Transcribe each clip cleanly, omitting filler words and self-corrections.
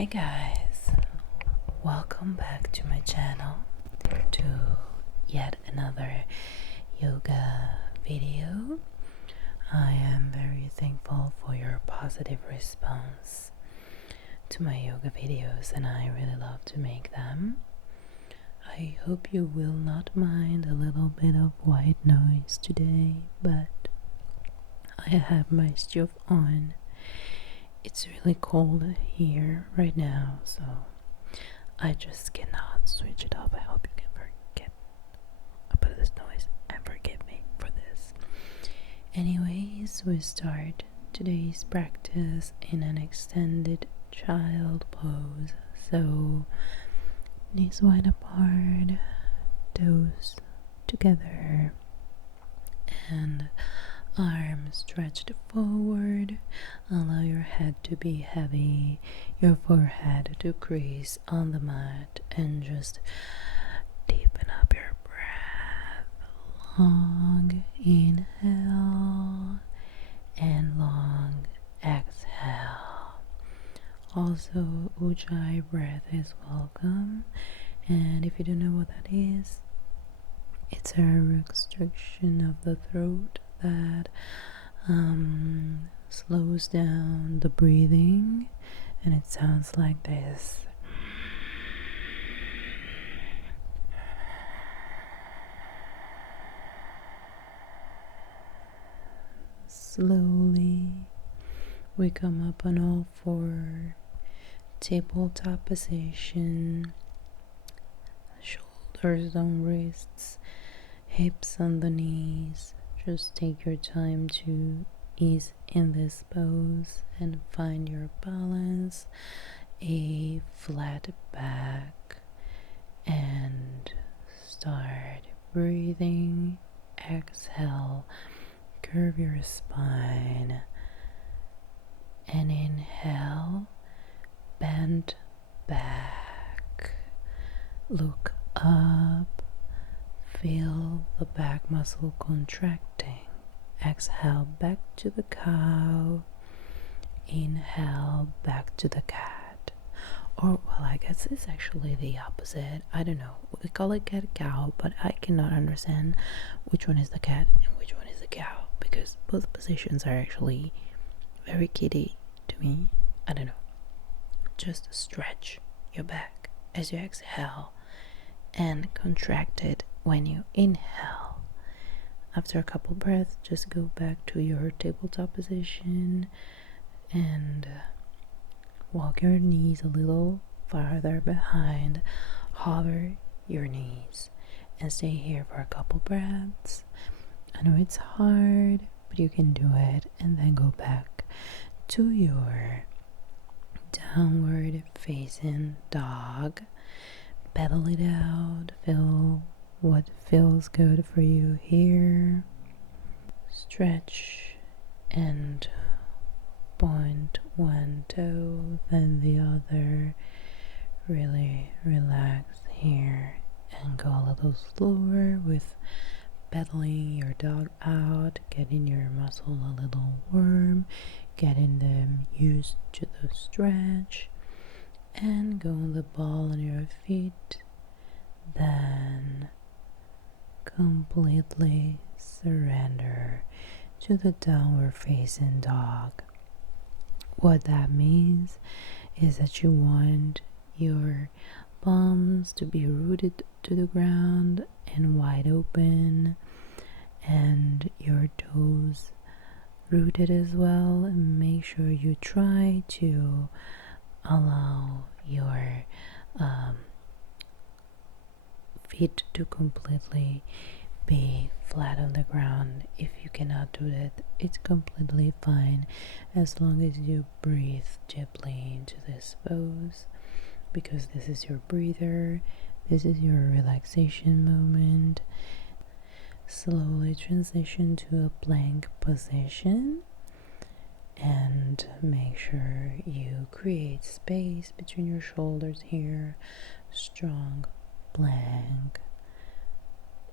Hi guys, welcome back to my channel, to yet another yoga video. I am very thankful for your positive response to my yoga videos and I really love to make them. I hope you will not mind a little bit of white noise today, but I have my stove on. It's really cold here right now, so I just cannot switch it off. I hope you can forget about this noise and forgive me for this. Anyways, we start today's practice in an extended child pose. So knees wide apart, toes together, and arms stretched forward. Allow your head to be heavy, your forehead to crease on the mat, and just deepen up your breath. Long inhale and long exhale. Also, Ujjayi breath is welcome, and if you don't know what that is, it's a restriction of the throat that slows down the breathing, and it sounds like this. Slowly we come up on all four, tabletop position, shoulders on wrists, hips on the knees. Just take your time to ease in this pose and find your balance, a flat back, and start breathing. Exhale, curve your spine, and inhale, bend back, look up, feel the back muscle contracting. Exhale, back to the cow. Inhale, back to the cat. Or, well, I guess it's actually the opposite. I don't know. We call it cat cow, but I cannot understand which one is the cat and which one is the cow, because both positions are actually very kitty to me. I don't know. Just stretch your back as you exhale and contract it when you inhale. After a couple breaths, just go back to your tabletop position and walk your knees a little farther behind. Hover your knees and stay here for a couple breaths. I know it's hard, but you can do it, and then go back to your downward facing dog. Pedal it out, feel what feels good for you here. Stretch and point one toe, then the other. Really relax here and go a little slower with pedaling your dog out, getting your muscle a little warm, getting them used to the stretch, and go on the ball on your feet. Then completely surrender to the downward facing dog. What that means is that you want your palms to be rooted to the ground and wide open, and your toes rooted as well. And make sure you try to allow your feet to completely be flat on the ground. If you cannot do that, it's completely fine, as long as you breathe deeply into this pose, because this is your breather, this is your relaxation moment. Slowly transition to a plank position and make sure you create space between your shoulders here. Strong plank,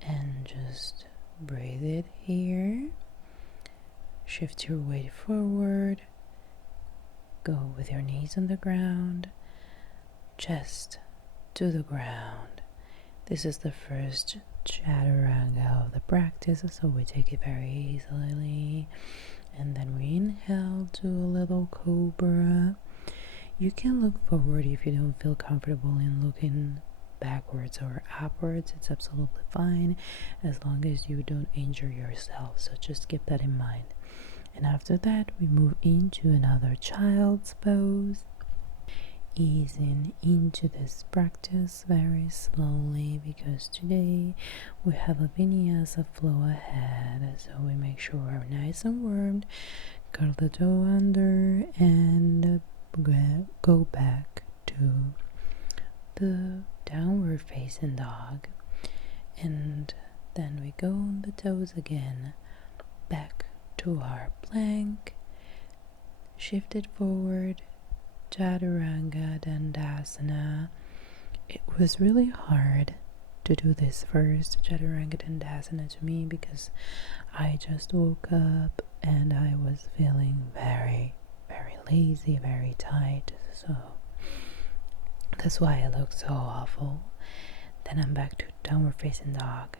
and just breathe it here. Shift your weight forward, go with your knees on the ground, chest to the ground. This is the first chaturanga of the practice, so we take it very easily. And then we inhale to a little cobra. You can look forward if you don't feel comfortable in looking backwards or upwards. It's absolutely fine as long as you don't injure yourself, so just keep that in mind. And after that, we move into another child's pose, easing into this practice very slowly, because today we have a vinyasa flow ahead, so we make sure we're nice and warmed, curl the toe under, and go back to the downward facing dog. And then we go on the toes again, back to our plank, shift it forward, chaturanga dandasana. It was really hard to do this first chaturanga dandasana to me, because I just woke up and I was feeling very lazy, very tight, so that's why I looked so awful. Then I'm back to downward facing dog,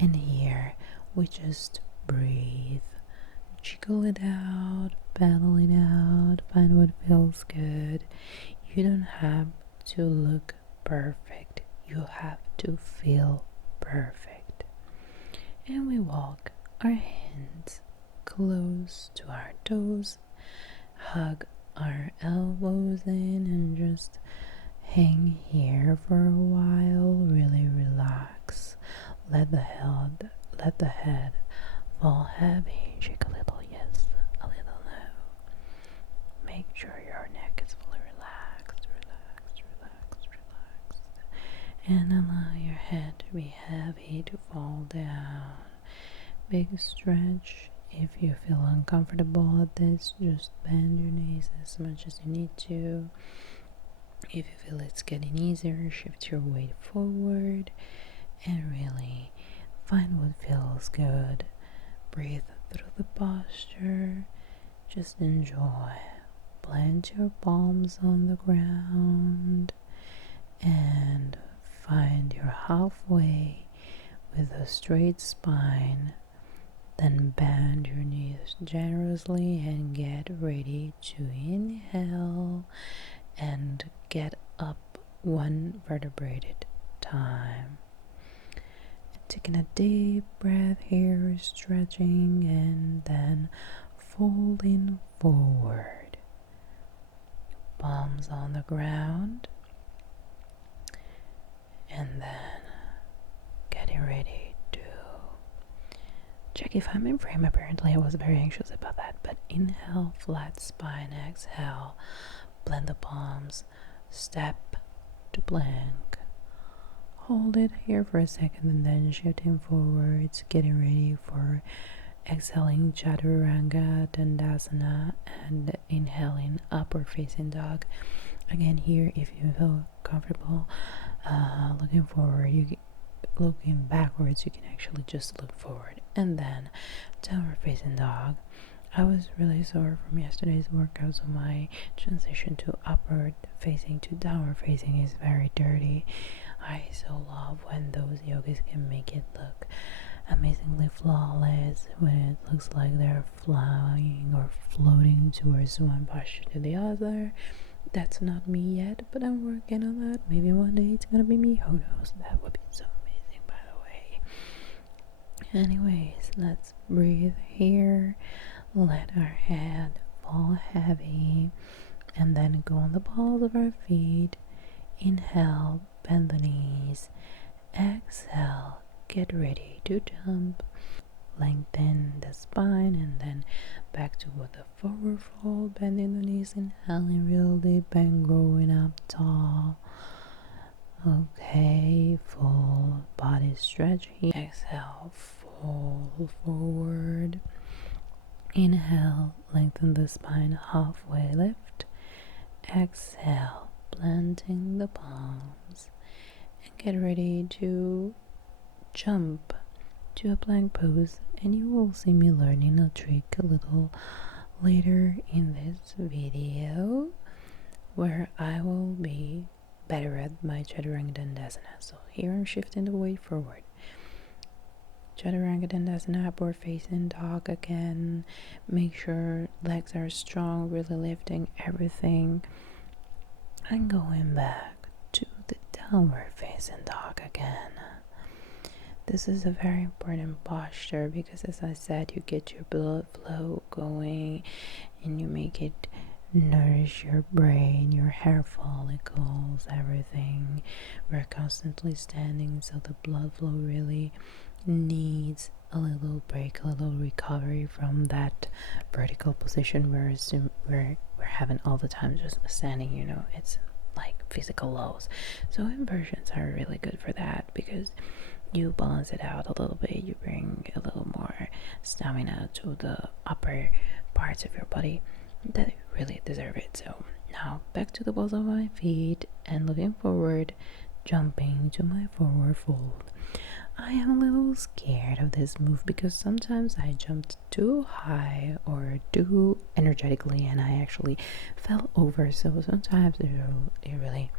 and here we just breathe, jiggle it out, paddle it out, find what feels good. You don't have to look perfect, you have to feel perfect. And we walk our hands close to our toes, hug our elbows in, and just hang here for a while. Really relax. Let the head fall heavy. Shake a little yes, a little no. Make sure your neck is fully relaxed, and allow your head to be heavy, to fall down. Big stretch. If you feel uncomfortable at this, just bend your knees as much as you need to. If you feel it's getting easier, shift your weight forward and really find what feels good. Breathe through the posture. Just enjoy. Plant your palms on the ground and find your halfway with a straight spine. Then bend your knees generously and get ready to inhale and get up one vertebrae at a time. Taking a deep breath here, stretching, and then folding forward. Palms on the ground, and then getting ready to check if I'm in frame. Apparently I was very anxious about that, but inhale, flat spine, exhale, blend the palms, step to plank. Hold it here for a second and then shifting forwards, getting ready for exhaling chaturanga dandasana and inhaling upward facing dog. Again, here, if you feel comfortable looking forward, looking backwards, you can actually just look forward. And then downward facing dog. I was really sore from yesterday's workout, so my transition to upward facing to downward facing is very dirty. I so love when those yogis can make it look amazingly flawless, when it looks like they're flying or floating towards one posture to the other. That's not me yet, but I'm working on that. Maybe one day it's gonna be me. Who knows? That would be so amazing, by the way. Anyways, let's breathe here. Let our head fall heavy, and then go on the balls of our feet. Inhale, bend the knees. Exhale, get ready to jump. Lengthen the spine, and then back to the forward fold, bending the knees, inhaling real deep and growing up tall. Okay, full body stretch here. Exhale, fold forward. Inhale, lengthen the spine, halfway lift. Exhale, planting the palms, and get ready to jump to a plank pose. And you will see me learning a trick a little later in this video, where I will be better at my chaturanga dandasana. So here I'm shifting the weight forward. Chaturanga dandasana, upward facing dog again. Make sure legs are strong, really lifting everything. And going back to the downward facing dog again. This is a very important posture because, as I said, you get your blood flow going and you make it nourish your brain, your hair follicles, everything. We're constantly standing, so the blood flow really needs a little break, a little recovery from that vertical position we're having all the time, just standing. It's like physical lows. So inversions are really good for that because you balance it out a little bit. You bring a little more stamina to the upper parts of your body that really deserve it. So now back to the balls of my feet and looking forward, jumping to my forward fold. I am a little scared of this move because sometimes I jumped too high or too energetically and I actually fell over. So sometimes it really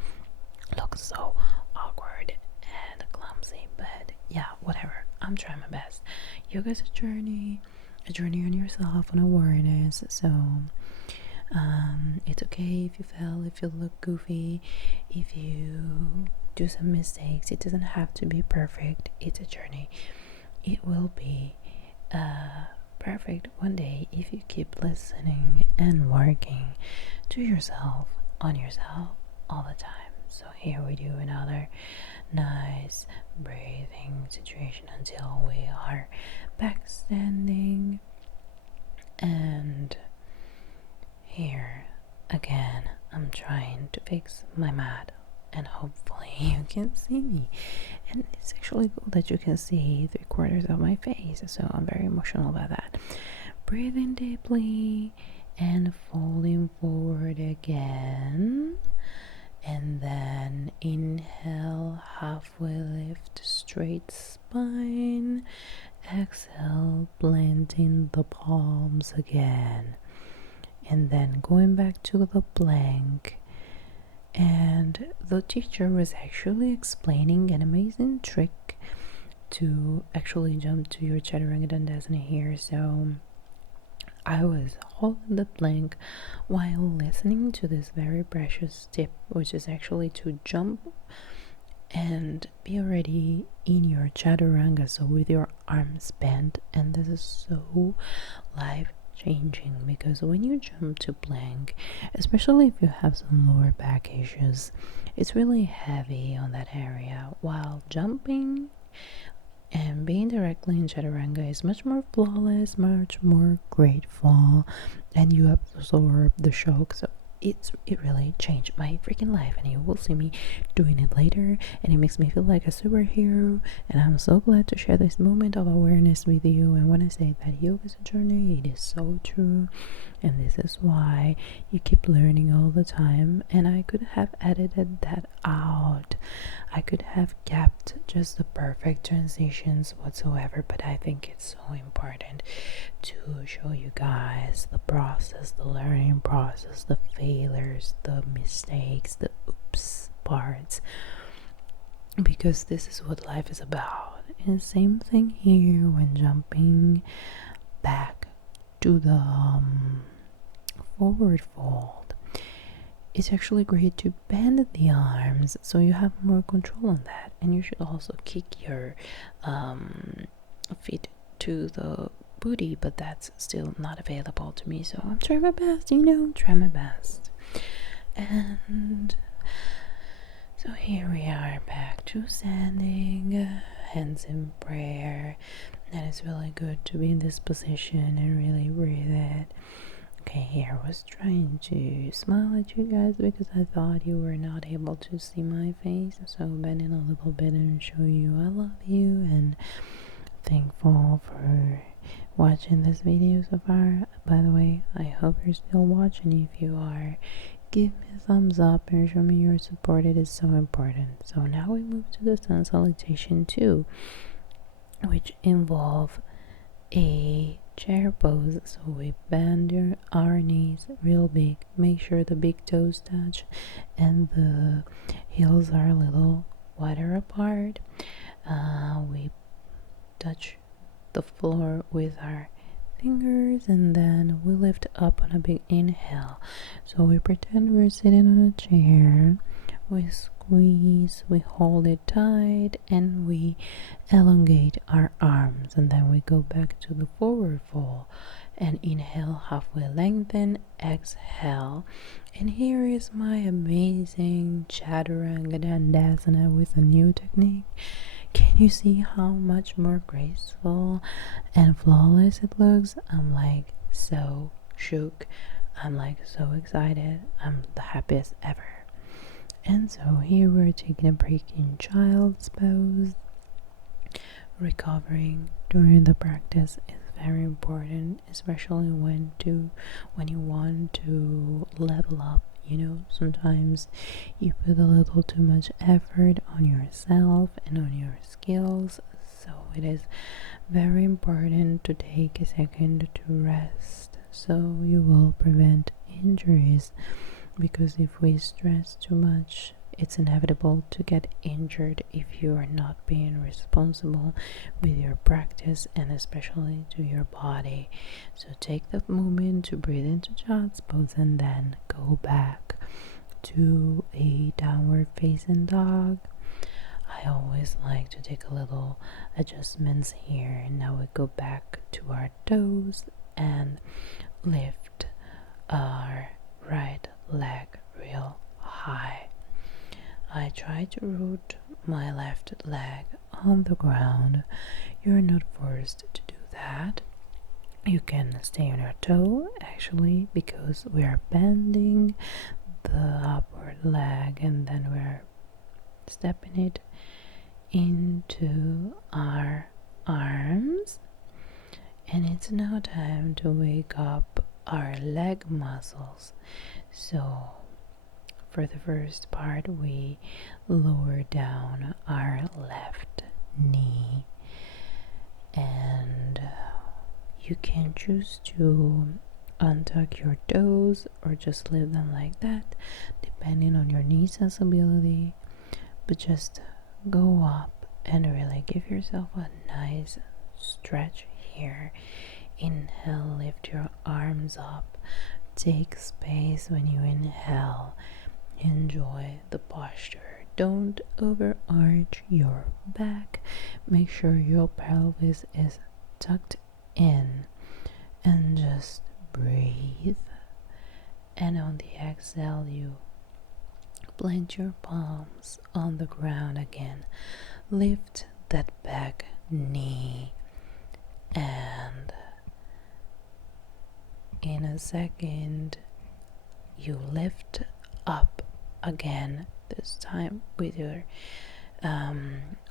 looks so awkward and clumsy. But yeah, whatever. I'm trying my best. Yoga's a journey on yourself, on awareness. So it's okay if you fell, if you look goofy, if you do some mistakes. It doesn't have to be perfect. It's a journey. It will be perfect one day if you keep listening and working to yourself, on yourself all the time. So here we do another nice breathing situation until we are back standing. And here again, I'm trying to fix my mat and hopefully you can see me. And it's actually cool that you can see 3/4 of my face, so I'm very emotional about that. Breathing deeply and folding forward again. And then inhale, halfway lift, straight spine. Exhale, blending the palms again. And then going back to the plank. And the teacher was actually explaining an amazing trick to actually jump to your chaturanga dandasana here. So I was holding the plank while listening to this very precious tip, which is actually to jump and be already in your chaturanga, so with your arms bent. And this is so life changing because when you jump to plank, especially if you have some lower back issues, it's really heavy on that area, while jumping and being directly in chaturanga is much more flawless, much more grateful, and you absorb the shock. So it really changed my freaking life, and you will see me doing it later, and it makes me feel like a superhero. And I'm so glad to share this moment of awareness with you. And when I say that yoga is a journey, it is so true, and this is why you keep learning all the time. And I could have edited that out, I could have kept just the perfect transitions whatsoever, but I think it's so important to show you guys the process, the learning process, the failures, the mistakes, the oops parts, because this is what life is about. And same thing here when jumping back to the forward fold. It's actually great to bend the arms so you have more control on that, and you should also kick your feet to the booty, but that's still not available to me, so I'm trying my best, try my best. And so here we are back to standing, hands in prayer, and it's really good to be in this position and really breathe it. Okay, here I was trying to smile at you guys because I thought you were not able to see my face, so bending a little bit and show you I love you and thankful for watching this video so far. By the way, I hope you're still watching. If you are, give me a thumbs up and show me your support. It is so important. So now we move to the sun salutation 2, which involve a chair pose. So we bend our knees real big. Make sure the big toes touch and the heels are a little wider apart. We touch the floor with our fingers and then we lift up on a big inhale. So we pretend we're sitting on a chair. We squeeze, we hold it tight, and we elongate our arms, and then we go back to the forward fold and inhale, halfway lengthen, exhale. And here is my amazing chaturanga dandasana with a new technique. Can you see how much more graceful and flawless it looks? I'm like so shook. I'm like so excited. I'm the happiest ever. And so here we're taking a break in child's pose. Recovering during the practice is very important, especially when you want to level up. Sometimes you put a little too much effort on yourself and on your skills, so it is very important to take a second to rest so you will prevent injuries, because if we stress too much, it's inevitable to get injured if you are not being responsible with your practice and especially to your body. So take that moment to breathe into child's pose and then go back to a downward facing dog. I always like to take a little adjustments here, and now we go back to our toes and lift our right leg real high. I try to root my left leg on the ground. You're not forced to do that. You can stay on your toe actually, because we are bending the upward leg and then we're stepping it into our arms. And it's now time to wake up our leg muscles. So for the first part, we lower down our left knee, and you can choose to untuck your toes or just leave them like that, depending on your knee sensibility. But just go up and really give yourself a nice stretch here. Inhale, lift your arms up. Take space when you inhale. Enjoy the posture. Don't overarch your back. Make sure your pelvis is tucked in, and just breathe. And on the exhale, you plant your palms on the ground again. Lift that back knee, and in a second you lift up again, this time with your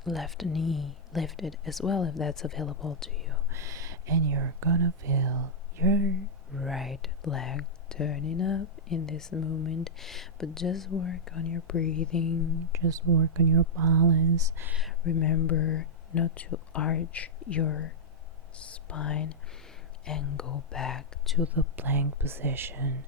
left knee lifted as well, if that's available to you, and you're gonna feel your right leg turning up in this moment. But just work on your breathing, just work on your balance. Remember not to arch your spine, and go back to the plank position.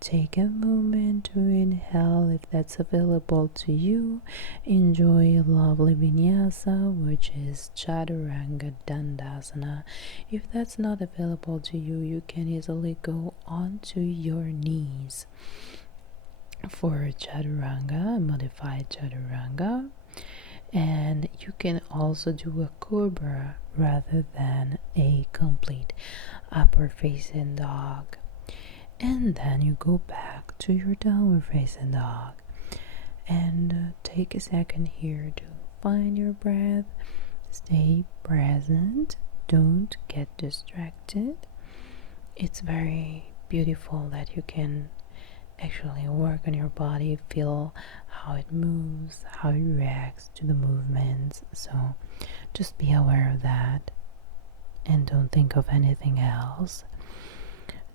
Take a moment to inhale if that's available to you. Enjoy a lovely Vinyasa, which is chaturanga dandasana. If that's not available to you, you can easily go onto your knees for chaturanga, modified chaturanga. And you can also do a cobra rather than a complete upward facing dog. And then you go back to your downward facing dog, and take a second here to find your breath. Stay present, don't get distracted. It's very beautiful that you can actually work on your body, feel how it moves, how it reacts to the movements. So just be aware of that and don't think of anything else.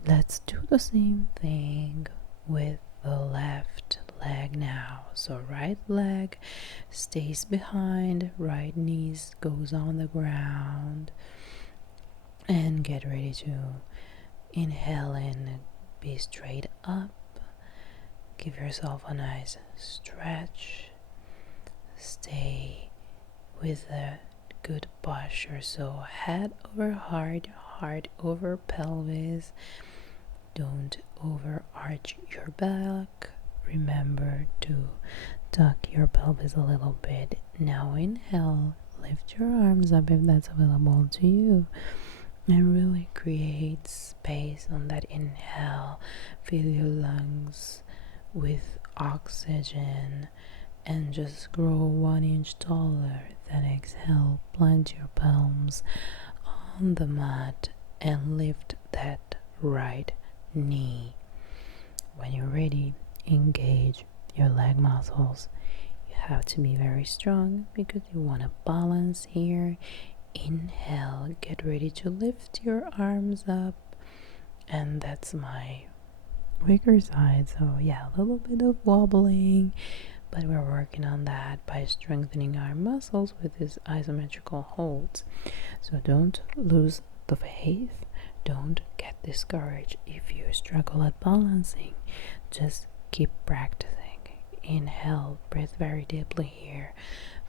Let's do the same thing with the left leg now. So right leg stays behind, right knee goes on the ground, and Get ready to inhale and be straight up. Give yourself a nice stretch. Stay with a good posture, so head over heart, heart over pelvis. Don't overarch your back. Remember to tuck your pelvis a little bit. Now inhale, lift your arms up if that's available to you, and really create space on that inhale. Fill your lungs with oxygen and just grow 1 inch taller. Then exhale, plant your palms on the mat and lift that right knee. When you're ready, engage your leg muscles. You have to be very strong because you want to balance here. Inhale, get ready to lift your arms up, and that's my weaker side, so yeah, a little bit of wobbling, but we're working on that by strengthening our muscles with these isometrical holds. So don't lose the faith, don't get discouraged if you struggle at balancing. Just keep practicing. Inhale, breathe very deeply here.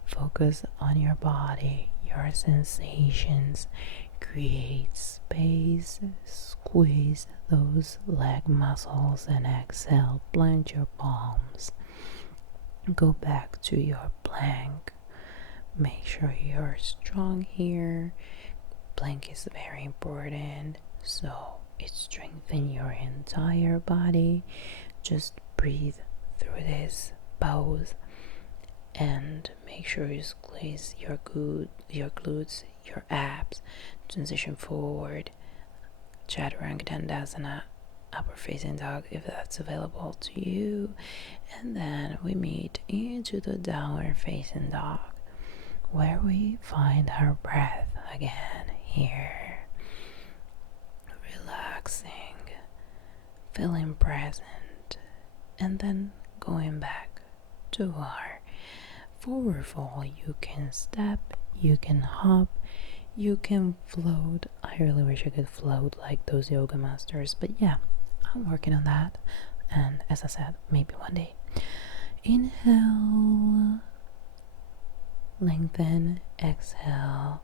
Focus on your body, your sensations. Create space, squeeze those leg muscles, and exhale, plant your palms. Go back to your plank. Make sure you're strong here. Plank is very important, so it strengthens your entire body. Just breathe through this pose and make sure you squeeze your glutes, your abs. Transition forward, chaturanga dandasana, upper facing dog if that's available to you, and then we meet into the downward facing dog, where we find our breath again here, relaxing, feeling present, and then going back to our forward fold. You can step, you can hop, you can float. I really wish I could float like those yoga masters, but yeah, I'm working on that, and as I said, maybe one day. Inhale, lengthen, exhale,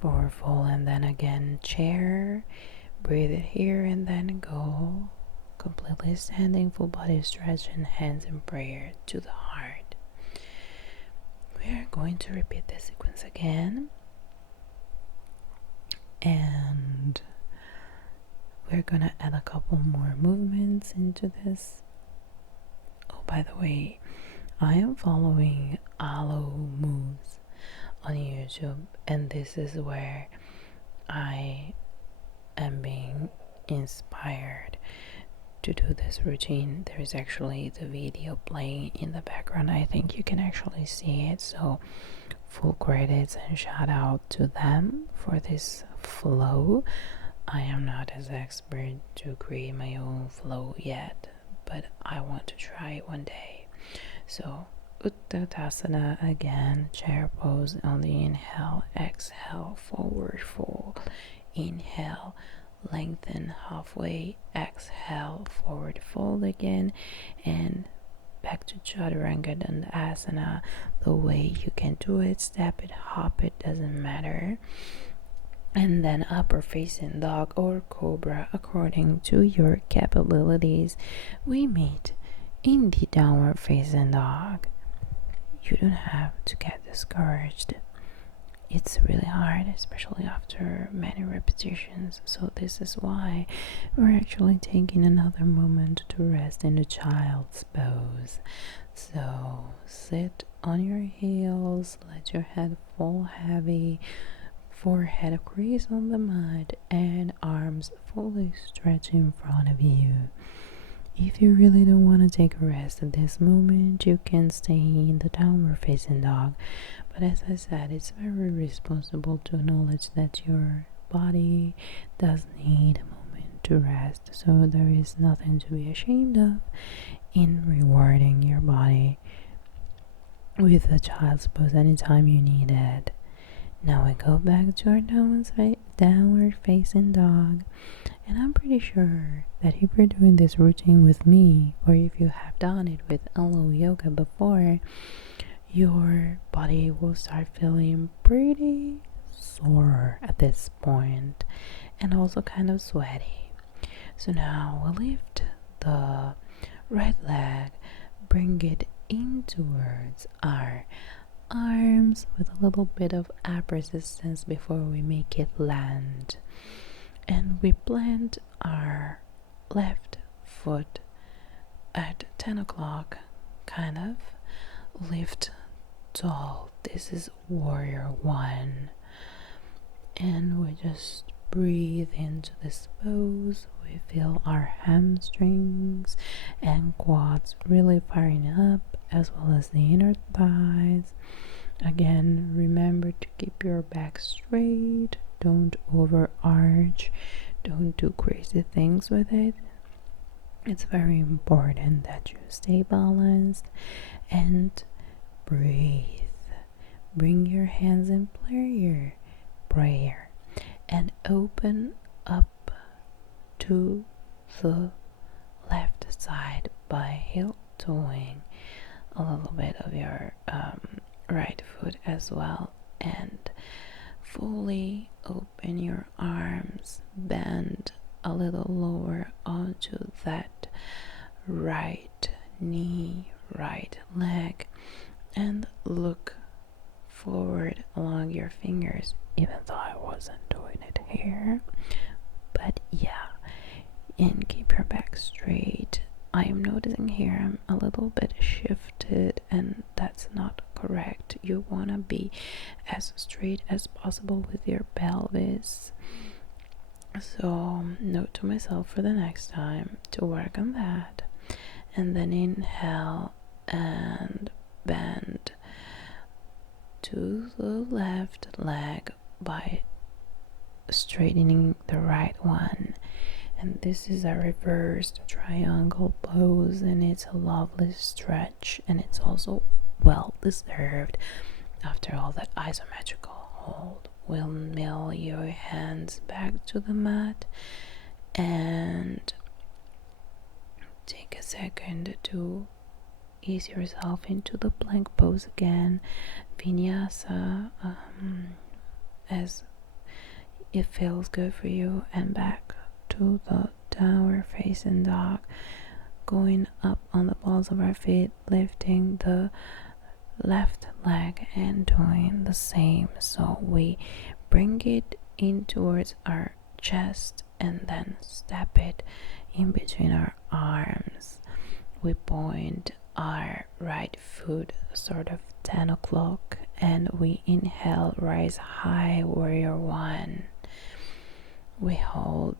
forward fold, and then again chair. Breathe it here and then go completely standing, full body stretch, and hands in prayer to the heart. We are going to repeat the sequence again, and we're gonna add a couple more movements into this. Oh, by the way, I am following Alo Moves on YouTube, and this is where I am being inspired to do this routine. There is actually the video playing in the background. I think you can actually see it, so full credits and shout out to them for this flow. I am not as expert to create my own flow yet, but I want to try it one day. So Uttanasana again, chair pose on the inhale, exhale, forward fold, inhale, lengthen halfway, exhale, forward fold again, and back to chaturanga dandasana. The way you can do it, step it, hop it, doesn't matter. And then upper facing dog or cobra according to your capabilities. We meet in the downward facing dog. You don't have to get discouraged. It's really hard, especially after many repetitions, so this is why we're actually taking another moment to rest in the child's pose. So sit on your heels, let your head fall heavy, forehead crease on the mat, and arms fully stretch in front of you. If you really don't want to take a rest at this moment, you can stay in the downward facing dog. But as I said, it's very responsible to acknowledge that your body does need a moment to rest. So there is nothing to be ashamed of in rewarding your body with a child's pose anytime you need it. Now we go back to our downward facing dog. And I'm pretty sure that if you're doing this routine with me, or if you have done it with Alo Yoga before, your body will start feeling pretty sore at this point and also kind of sweaty. So now we'll lift the right leg, bring it in towards our arms with a little bit of ab resistance before we make it land. And we plant our left foot at 10 o'clock, kind of lift tall. This is warrior one. And we just breathe into this pose. We feel our hamstrings and quads really firing up, as well as the inner thighs. Again, remember to keep your back straight. Don't overarch. Don't do crazy things with it. It's very important that you stay balanced and breathe. Bring your hands in prayer and open up to the left side by heel toeing a little bit of your right foot as well, and fully open your arms, bend a little lower onto that right knee, right leg, and look forward along your fingers, even though I wasn't doing it here. But yeah, and keep your back straight. I am noticing here I'm a little bit shifted, and that's not correct. You want to be as straight as possible with your pelvis. So note to myself for the next time to work on that. And then inhale and bend to the left leg by straightening the right one. And this is a reversed triangle pose, and it's a lovely stretch, and it's also well deserved after all that isometrical hold. We'll mill your hands back to the mat and take a second to ease yourself into the plank pose again, Vinyasa, as it feels good for you, and back to the downward facing dog, going up on the balls of our feet, lifting the left leg and doing the same. So we bring it in towards our chest and then step it in between our arms. We point our right foot sort of 10 o'clock, and we inhale, rise high, warrior one. We hold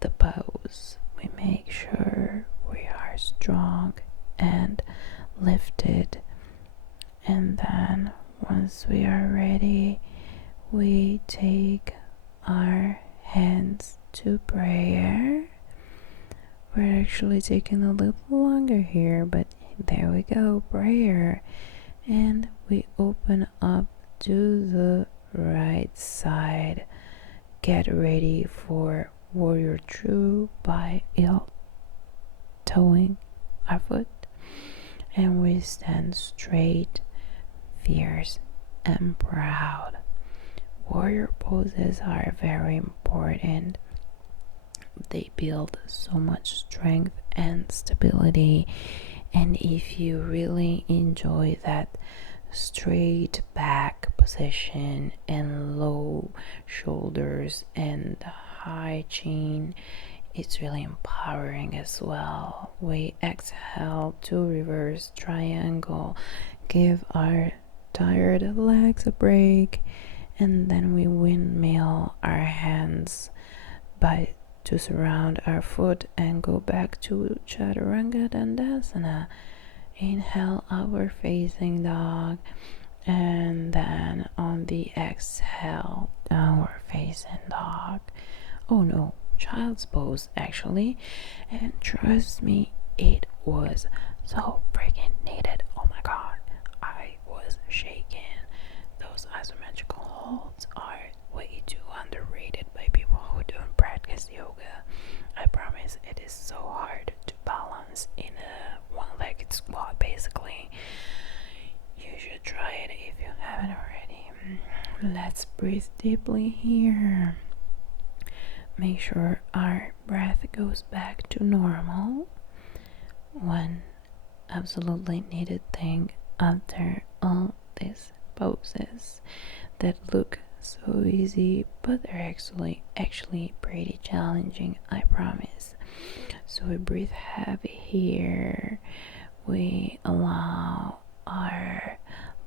the pose. We make sure we are strong and lifted, and then once we are ready, we take our hands to prayer. We're actually taking a little longer here, but there we go, prayer. And we open up to the right side. Get ready for warrior two by heel toeing our foot, and we stand straight, fierce and proud. Warrior poses are very important. They build so much strength and stability, and if you really enjoy that straight back position and low shoulders and high chin, it's really empowering as well. We exhale to reverse triangle, give our tired legs a break, and then we windmill our hands to surround our foot and go back to chaturanga dandasana. Inhale, upward facing dog, and then on the exhale, downward facing dog. Oh no, child's pose actually, and trust me, it was so freaking needed. Oh my god, I was shaking. Those isometrical holds Let's breathe deeply here. Make sure our breath goes back to normal. One absolutely needed thing after all these poses that look so easy, but they're actually pretty challenging, I promise. So we breathe heavy here. We allow our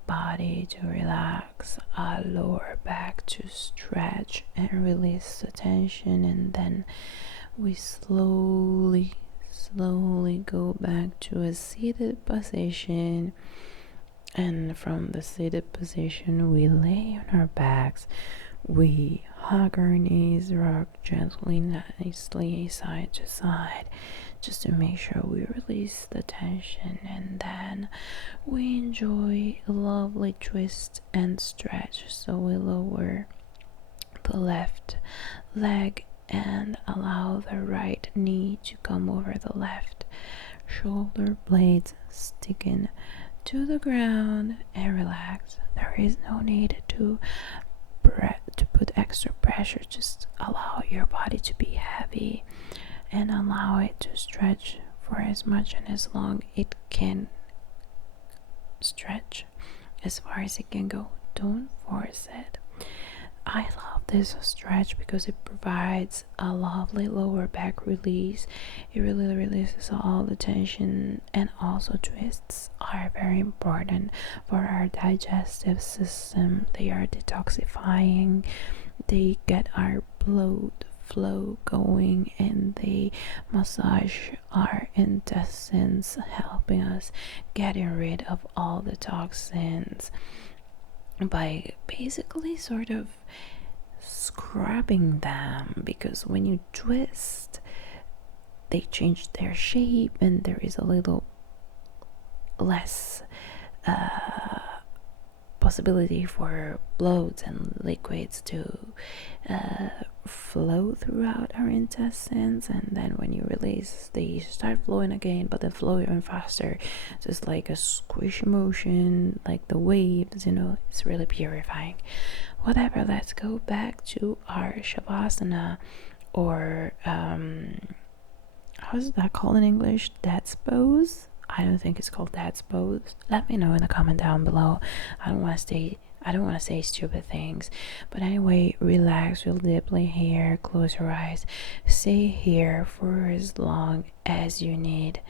body to relax, our lower back to stretch and release the tension, and then we slowly go back to a seated position. And from the seated position, we lay on our backs. We hug our knees, rock gently, nicely side to side, just to make sure we release the tension. And then we enjoy a lovely twist and stretch. So we lower the left leg and allow the right knee to come over the left shoulder blades, sticking to the ground, and relax. There is no need to put extra pressure. Just allow your body to be heavy and allow it to stretch for as much and as long it can stretch, as far as it can go. Don't force it. I love this stretch because it provides a lovely lower back release. It really releases all the tension, and also twists are very important for our digestive system. They are detoxifying. They get our blood flow going, and they massage our intestines, helping us getting rid of all the toxins by basically sort of scrubbing them, because when you twist they change their shape and there is a little less possibility for blood and liquids to flow throughout our intestines, and then when you release they start flowing again, but they flow even faster, just like a squish motion, like the waves, it's really purifying. Whatever, let's go back to our Savasana, or how's that called in English? Death pose? I don't think it's called death pose. Let me know in the comment down below. I don't want to say stupid things. But anyway, relax real deeply here. Close your eyes. Stay here for as long as you need.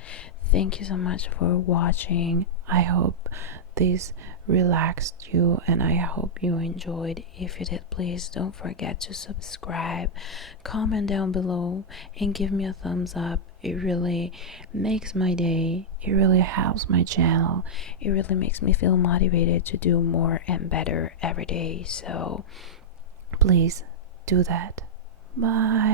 Thank you so much for watching. I hope this relaxed you and I hope you enjoyed. If you did, please don't forget to subscribe, comment down below, and give me a thumbs up. It really makes my day. It really helps my channel. It really makes me feel motivated to do more and better every day. So please do that. Bye.